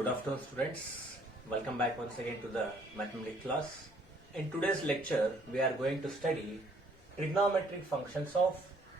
Good afternoon, students. Welcome back once again to the mathematics class. In today's lecture, we are going to study trigonometric functions of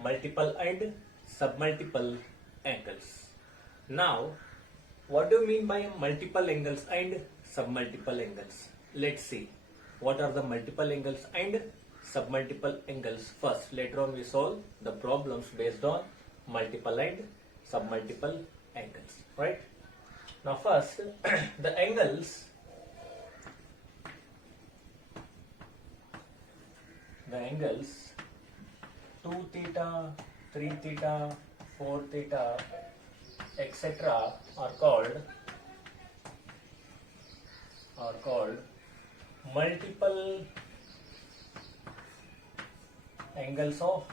multiple and submultiple angles. Now, what do you mean by multiple angles and submultiple angles? Let's see what are the multiple angles and submultiple angles first. Later on, we solve the problems based on multiple and submultiple angles, right? Now first, the angles 2 theta, 3 theta, 4 theta, etc. are called multiple angles of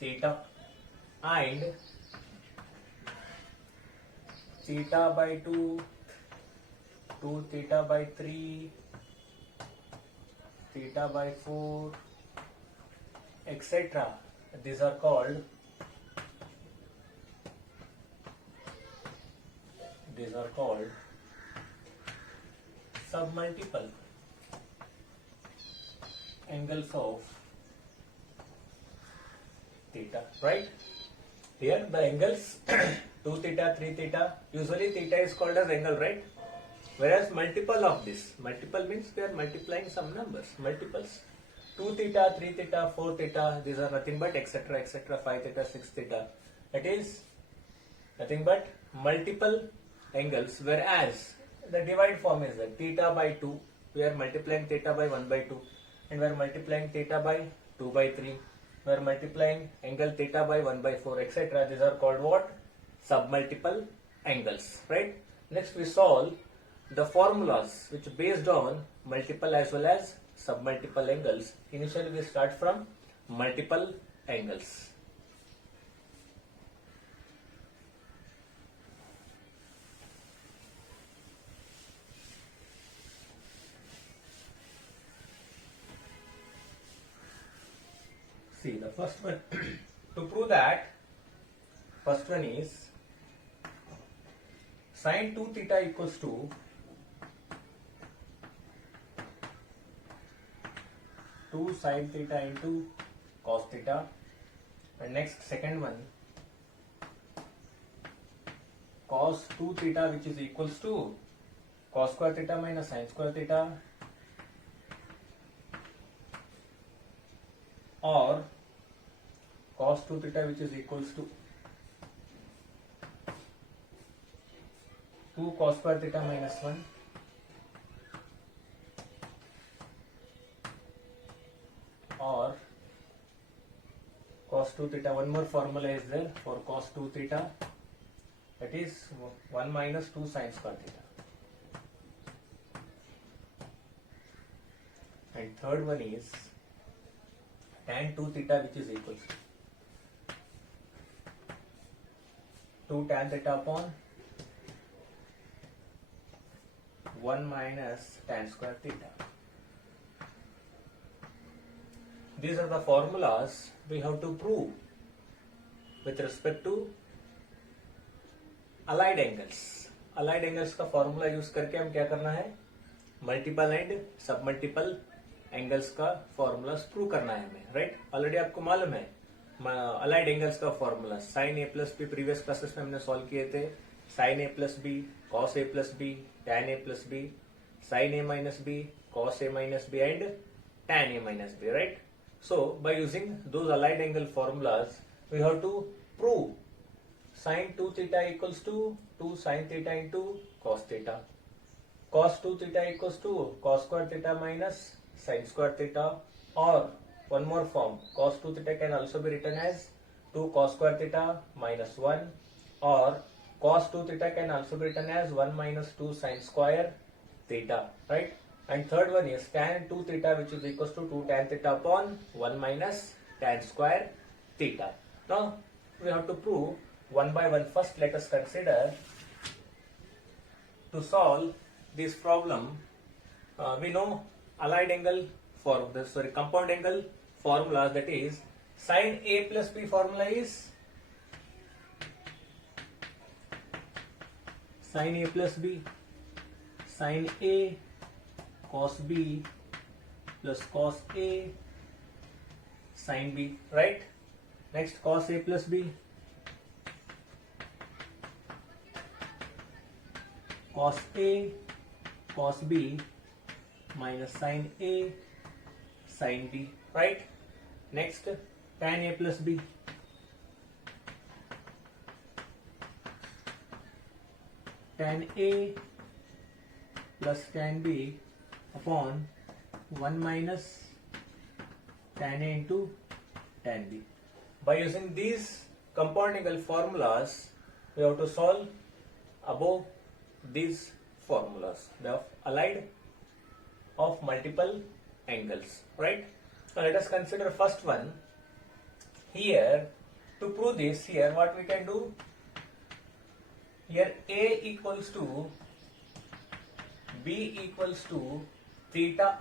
theta, and theta by 2, 2 theta by 3, theta by 4, etc. These are called submultiple angles of theta, right? Here the angles 2 theta, 3 theta, usually theta is called as angle, right? Whereas multiple of this, multiple means we are multiplying some numbers, multiples. 2 theta, 3 theta, 4 theta, these are nothing but etc, etc, 5 theta, 6 theta. That is nothing but multiple angles, whereas the divide form is that theta by 2, we are multiplying theta by 1 by 2, and we are multiplying theta by 2 by 3. We are multiplying angle theta by 1 by 4, etc. These are called what? Submultiple angles, right? Next we solve the formulas which based on multiple as well as submultiple angles. Initially we start from multiple angles. See the first one. To prove that, first one is sin 2 theta equals to 2 sin theta into cos theta, and next second one cos 2 theta, which is equals to cos square theta minus sin square theta, or cos 2 theta, which is equals to 2 cos square theta minus 1, or cos 2 theta. One more formula is there for cos 2 theta, that is 1 minus 2 sin square theta. And third one is tan 2 theta, which is equals to 2 tan theta upon 1 minus tan square theta. These are the formulas we have to prove with respect to allied angles. Allied angles का formula use करके हम क्या करना है? Multiple and submultiple angles का formulas prove करना है हमें, right? Already आपको मालूम है allied angles का formula sin a plus b previous classes में हमने solve किए थे. sin a plus b, cos a plus b, tan a plus b, sin a minus b, cos a minus b, and tan a minus b, right? So by using those allied angle formulas, we have to prove sin 2 theta equals to 2 sin theta into cos theta, cos 2 theta equals to cos square theta minus sin square theta, or one more form, cos 2 theta can also be written as 2 cos square theta minus 1, or cos 2 theta can also be written as 1 minus 2 sin square theta, right? And third one is tan 2 theta, which is equals to 2 tan theta upon 1 minus tan square theta. Now we have to prove one by one. First let us consider to solve this problem. We know allied angle for the compound angle formulas, that is sin a plus b formula is sin a plus b, sin a cos b plus cos a sin b, right? Next cos a plus b, cos a cos b minus sin a sin b, right? Next tan a plus b, tan a plus tan b upon 1 minus tan a into tan b. By using these compound angle formulas, we have to solve above these formulas, the allied of multiple angles, right? Now let us consider first one. Here, to prove this, here what we can do, here A equals to B equals to theta.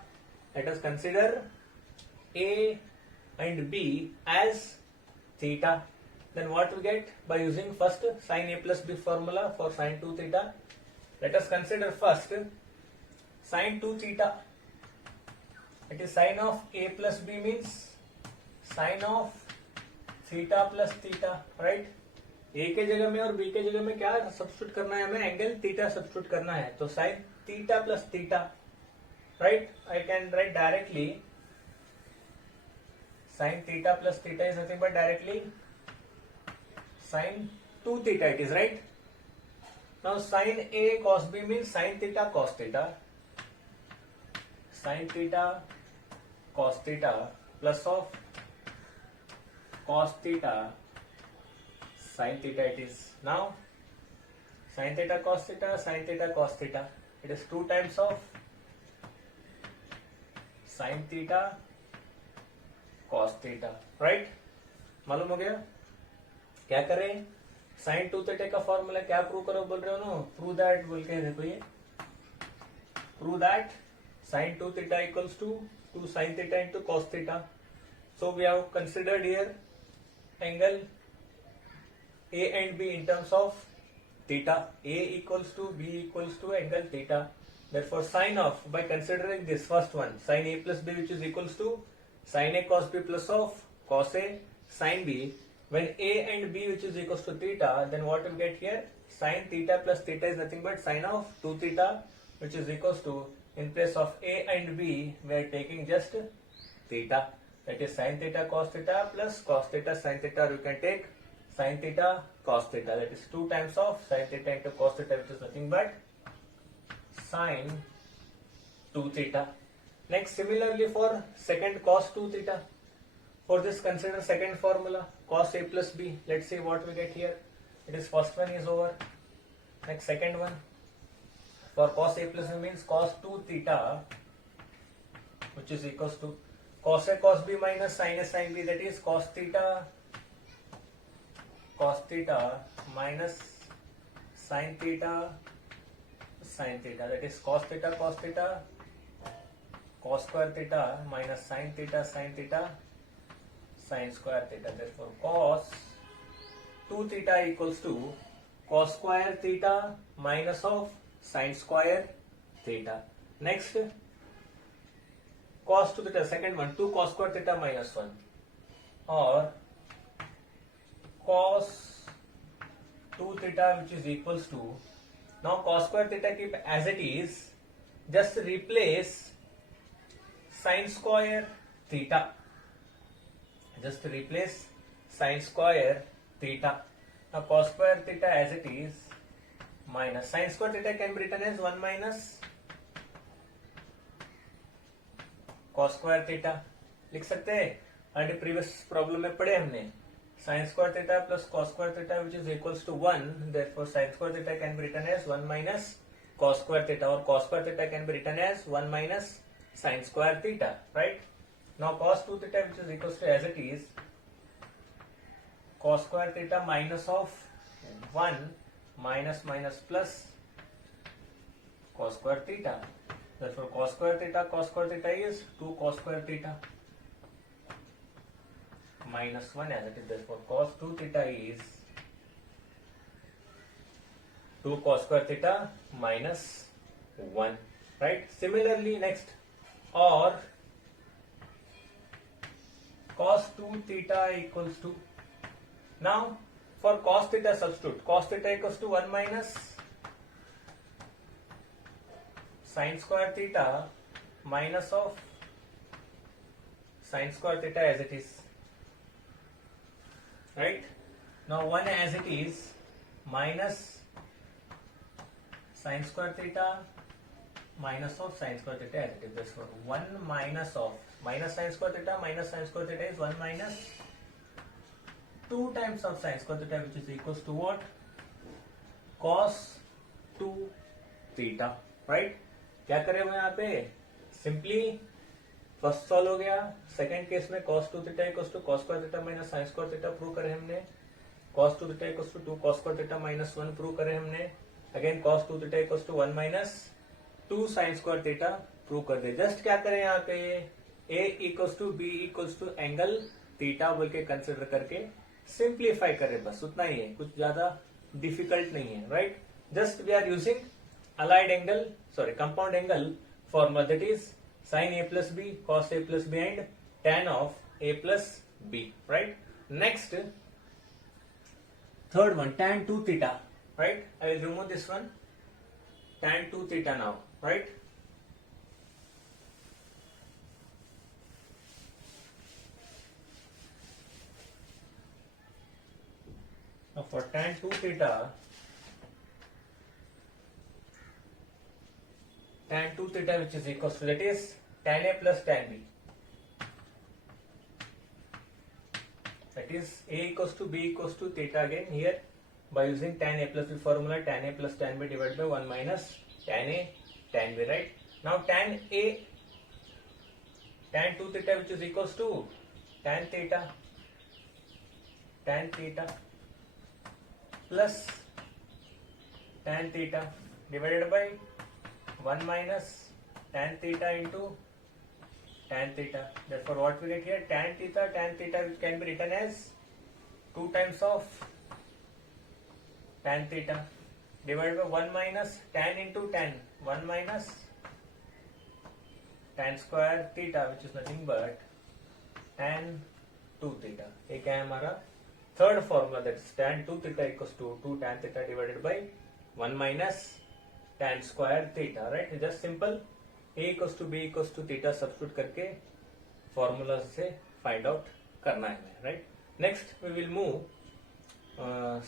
Let us consider A and B as theta. Then what we get by using first sin A plus B formula for sin 2 theta. Let us consider first sin 2 theta. It is sin of A plus B means sin of theta plus theta, right? A के जगह में और B के जगह में क्या substitute करना है, हमें एंगल थीटा सब्स्टिट्यूट करना है. तो sin theta plus theta, right? I can write directly sin theta plus theta is nothing but directly sin 2 theta it is, right? Now sin A cos B means sin theta cos theta, sin theta cos theta plus of cos theta sin theta it is. Now sin theta cos theta, sin theta cos theta, it is 2 times of sin theta cos theta, right? मालूम हो गया? क्या करें? sin 2 theta का formula क्या prove करो बोल रहे हो ना? प्रूव दैट बोल के देखो, ये prove that sin 2 theta equals to 2 sin theta into cos theta. So we have considered here angle A and B in terms of theta. A equals to B equals to angle theta. Therefore sin of, by considering this first one, sin A plus B which is equals to sin A cos B plus of cos A sin B, when A and B which is equals to theta, then what we get here, sin theta plus theta is nothing but sin of 2 theta which is equals to, in place of A and B we are taking just theta, that is sin theta cos theta plus cos theta sin theta, or you can take sin theta cos theta, that is 2 times of sin theta into cos theta which is nothing but sin 2 theta. Next, similarly for second cos 2 theta, for this consider second formula cos A plus B. Let's see what we get here. It is first one is over. Next second one for cos A plus B means cos 2 theta which is equals to cos A cos B minus sin A sin B, that is cos theta minus sin theta sin theta, that is cos theta cos theta cos square theta minus sin theta sin square theta. Therefore cos 2 theta equals to cos square theta minus of sin square theta. Next cos 2 theta, second one, 2 cos square theta minus 1, or cos 2 theta which is equals to, now cos square theta keep as it is, just replace sin square theta, just replace sin square theta. Now cos square theta as it is minus sin square theta can be written as 1 minus cos square theta, लिख सकते हैं. And previous problem में पढ़े हमने sin square theta plus cos square theta which is equals to 1, therefore sin square theta can be written as 1 minus cos square theta, or cos square theta can be written as 1 minus sin square theta, right? Now cos 2 theta which is equals to, as it is, cos square theta minus of 1 minus minus plus cos square theta, therefore cos square theta is 2 cos square theta minus 1 as it is, therefore cos 2 theta is 2 cos square theta minus 1, right? Similarly, next, or cos 2 theta equals to, now for cos theta substitute, cos theta equals to 1 minus sin square theta minus of sin square theta as it is, right? Now 1 as it is minus sin square theta minus of sin square theta as it is. This one 1 minus of minus sin square theta minus sin square theta is 1 minus 2 times of sin square theta, which is equals to what? Cos 2 theta, right? क्या करें वो यहाँ पे simply first solve हो गया. Second case में cos 2 theta equals to cos square theta minus sin square theta prove करे हमने. cos 2 theta equals to 2 cos square theta minus 1 prove करे हमने. Again cos 2 theta equals to 1 minus 2 sin square theta prove कर दे. Just क्या करें यहाँ पे a equals to b equals to angle theta बोल के कंसिडर करके सिंप्लीफाई करें, बस उतना ही है, कुछ ज्यादा डिफिकल्ट नहीं है, right? Just we are using allied angle, sorry, compound angle formula, that is sin a plus b cos a plus b and tan of a plus b, right? Next, third one, tan 2 theta, right? I will remove this one, tan 2 theta now, right? Now for tan 2 theta, tan 2 theta which is equals to, that is tan a plus tan b, that is a equals to b equals to theta again here by using tan a plus b formula, tan a plus tan b divided by 1 minus tan a tan b, right? Now tan 2 theta which is equals to tan theta plus tan theta divided by 1 minus tan theta into tan theta. Therefore, what we get here, tan theta which can be written as 2 times of tan theta divided by 1 minus tan into tan, 1 minus tan square theta, which is nothing but tan 2 theta. ये क्या है हमारा third formula, that is tan 2 theta equals to 2 tan theta divided by 1 minus tan square theta, right? Just simple a equals to b equals to theta substitute करके formula से find out करना है, right? Next we will move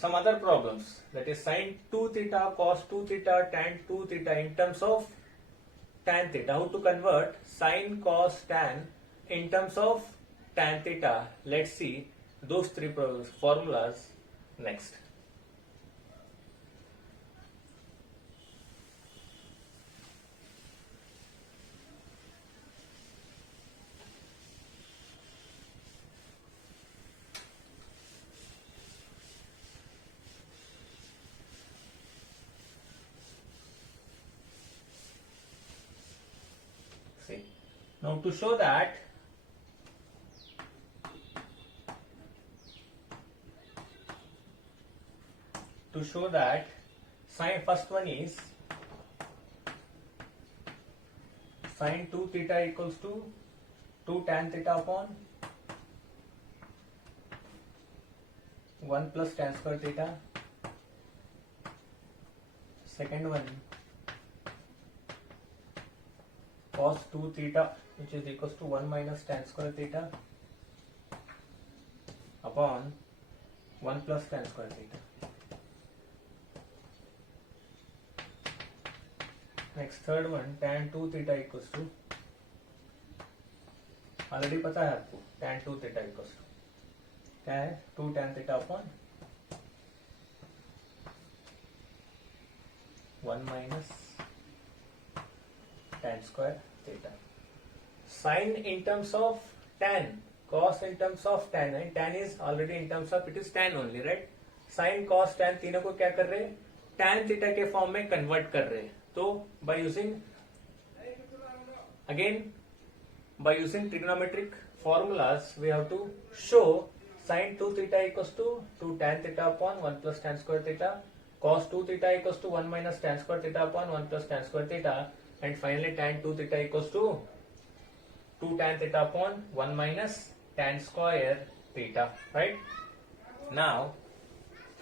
some other problems, that is sin 2 theta, cos 2 theta, tan 2 theta in terms of tan theta. How to convert sin, cos, tan in terms of tan theta? Let's see those three formulas next. See, now to show that sin, first one is sin 2 theta equals to 2 tan theta upon 1 plus tan square theta. Second one, cos 2 theta which is equals to 1 minus tan square theta upon 1 plus tan square theta. Next, third one, tan 2 theta equals to, already पता है आपको, tan 2 theta equals to क्या है, 2 tan theta upon 1 minus tan square theta. Sin in terms of tan, cos in terms of tan, and tan is already in terms of, it is tan only, right? Sin, cos, tan तीनों को क्या कर रहे हैं, tan theta के form में convert कर रहे हैं. तो by using trigonometric formulas, we have to show sin 2 theta equals to 2 tan theta upon 1 plus tan square theta, cos 2 theta equals to 1 minus tan square theta upon 1 plus tan square theta, and finally tan 2 theta equals to 2 tan theta upon 1 minus tan square theta, right? Now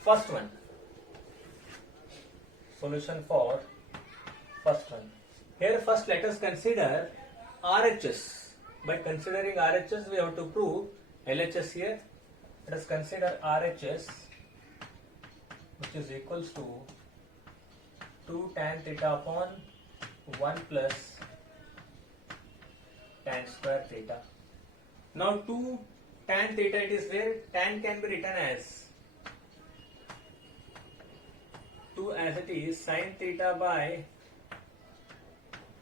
first one, solution for first one. Here first let us consider RHS. By considering RHS we have to prove LHS here. Let us consider RHS, which is equals to 2 tan theta upon 1 plus tan square theta. Now 2 tan theta, it is there, tan can be written as 2 as it is sin theta by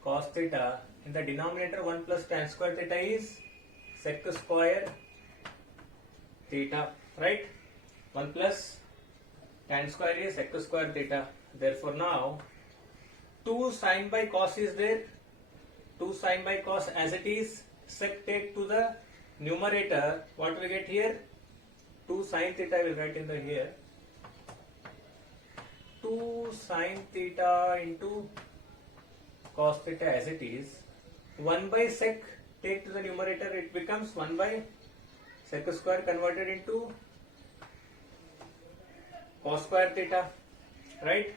cos theta. In the denominator 1 plus tan square theta is sec square theta, right? 1 plus tan square is sec square theta. Therefore now 2 sin by cos is there, 2 sin by cos as it is, sec take to the numerator. What we get here? 2 sin theta I will write in the here. 2 sin theta into cos theta as it is. 1 by sec take to the numerator, it becomes 1 by sec square converted into cos square theta, right?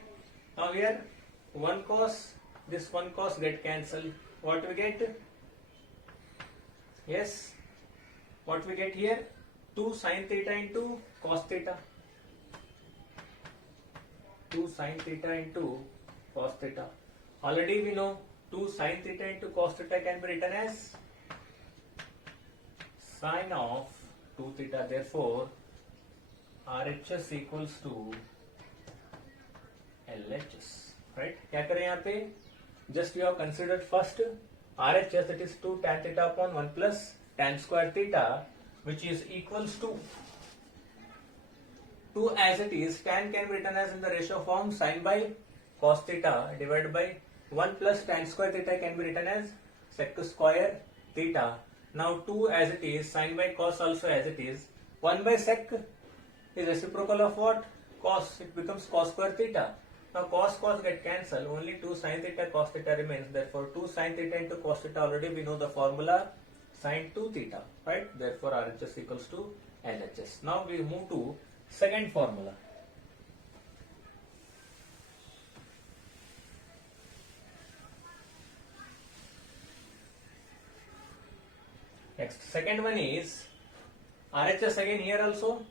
Now here 1 cos, this 1 cos get cancelled. What we get? Yes, what we get here? 2 sin theta into cos theta. 2 sin theta into cos theta. Already we know 2 sin theta into cos theta can be written as sin of 2 theta. Therefore RHS equals to LHS, right? क्या करें यहाँ पे? Just we have considered first RHS, that is 2 tan theta upon 1 plus tan square theta, which is equals to 2 as it is. Tan can be written as in the ratio form sin by cos theta divided by 1 plus tan square theta can be written as sec square theta. Now 2 as it is, sin by cos also as it is. 1 by sec is reciprocal of what? Cos. It becomes cos square theta. Now cos get cancelled. Only 2 sin theta cos theta remains. Therefore 2 sin theta into cos theta, already we know the formula sin 2 theta, right? Therefore RHS equals to LHS. Now we move to second formula. Next, second one is RHS again. Here also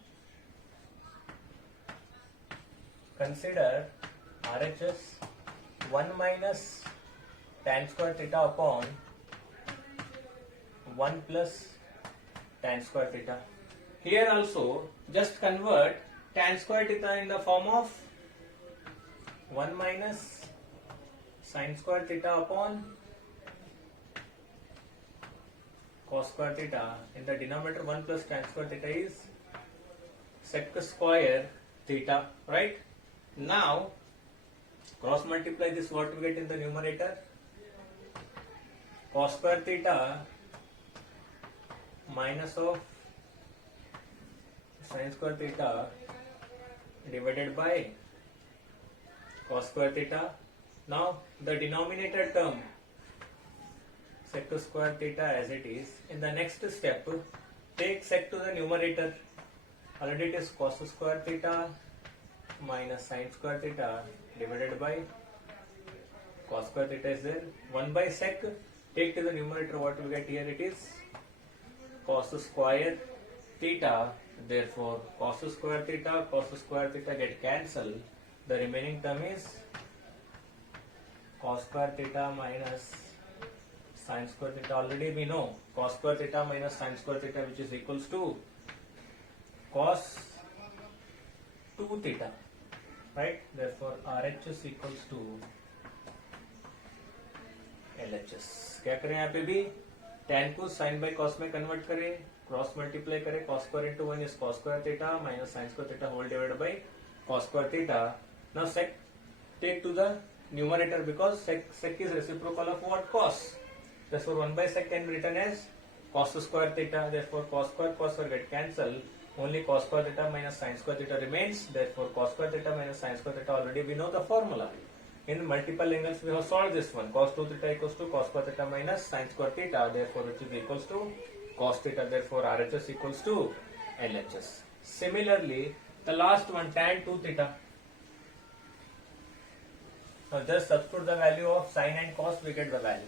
consider RHS 1 minus tan square theta upon 1 plus tan square theta. Here also just convert tan square theta in the form of 1 minus sin square theta upon cos square theta. In the denominator 1 plus tan square theta is sec square theta, right? Now cross multiply this, what we get in the numerator? Cos square theta minus of sin square theta divided by cos square theta. Now the denominator term sec square theta as it is. In the next step, take sec to the numerator. Already it is cos square theta minus sin square theta divided by cos square theta is there. 1 by sec, take to the numerator, what we get here? It is cos square theta. Therefore cos square theta get cancelled. The remaining term is cos square theta minus sin square theta. Already we know cos square theta minus sin square theta, which is equals to cos 2 theta, right? Therefore RHS equals to LHS. क्या करें यहाँ पे भी? tan को sin by cos में convert करें, cross multiply करें, cos square into 1 is cos square theta minus sin square theta whole divided by cos square theta. Now sec take to the numerator because sec is reciprocal of what? Cos. Therefore 1 by sec can be written as cos square theta. Therefore cos square get cancelled. only cos square theta minus sin square theta remains. Therefore, cos square theta minus sin square theta, already we know the formula. In multiple angles, we have solved this one. Cos 2 theta equals to cos square theta minus sin square theta. Therefore, which is equals to cos theta. Therefore, RHS equals to LHS. Similarly, the last one, tan 2 theta. Now, just substitute the value of sin and cos, we get the value.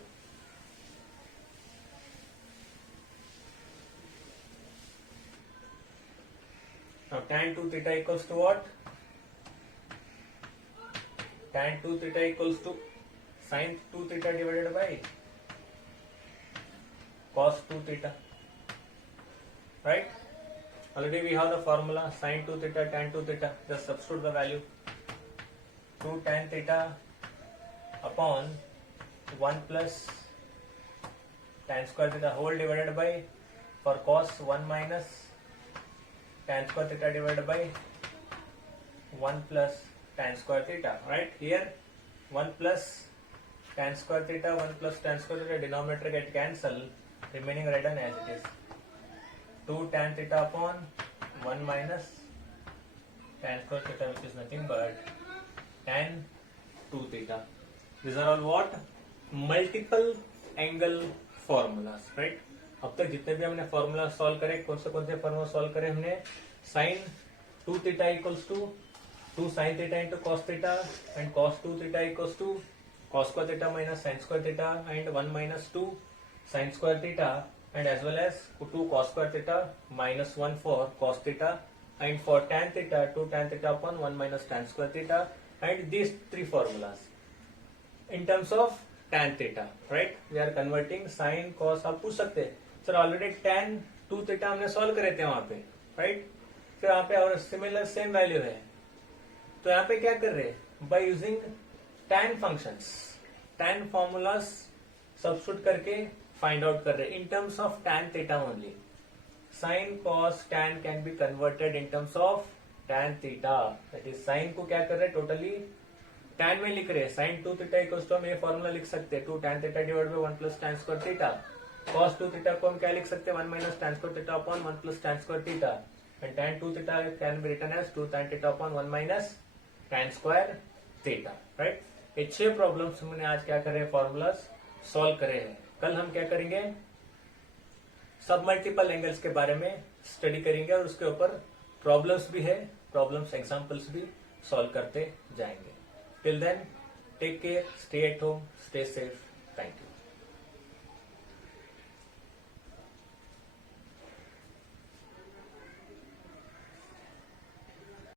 Now, tan 2 theta equals to what? Tan 2 theta equals to sin 2 theta divided by cos 2 theta. Right? Already we have the formula sin 2 theta, tan 2 theta. Just substitute the value. 2 tan theta upon 1 plus tan square theta whole divided by, for cos 1 minus tan square theta divided by 1 plus tan square theta. Right? Here 1 plus tan square theta, 1 plus tan square theta, denominator get cancelled, remaining written as it is. 2 tan theta upon 1 minus tan square theta, which is nothing but tan 2 theta. These are all what? Multiple angle formulas. Right? अब तक जितने भी हमने formula solve करे, कौन से formula solve करे हमने? Sine 2 theta equals to 2 sin theta into cos theta, and cos 2 theta equals to cos square theta minus sin square theta, and 1 minus 2 sin square theta, and as well as 2 cos square theta minus 1 for cos theta, and for tan theta 2 tan theta upon 1 minus tan square theta, and these three formulas. In terms of tan theta, right? We are converting sin cos. आप पूछ सकते हैं sir already tan 2 theta हमने solve करे थे वहां पे, right? फिर यहाँ पे और सिमिलर सेम वैल्यू है, तो यहाँ पे क्या कर रहे हैं? By using tan functions, tan formulas substitute करके फाइंड आउट कर रहे हैं in terms of tan theta only. sin cos tan can be converted in terms of tan theta. That is sin को क्या कर रहे हैं? टोटली tan में लिख रहे हैं. sin 2 थीटा इक्वल्स टू हम ये फॉर्मूला लिख सकते हैं 2 tan theta divide by 1 plus tan square theta. cos 2 theta को हम क्या लिख सकते हैं? 1 minus tan square theta upon 1 plus tan square theta. And tan 2 theta can be written as 2 tan theta upon 1 minus tan square theta. Right? ये 6 problems हमने आज क्या करे? फॉर्मूलाज सॉल्व करे हैं. कल हम क्या करेंगे? सब मल्टीपल एंगल्स के बारे में स्टडी करेंगे और उसके ऊपर प्रॉब्लम्स भी है, प्रॉब्लम्स एग्जांपल्स भी सॉल्व करते जाएंगे. Till then take care, stay at home, stay safe. Thank you.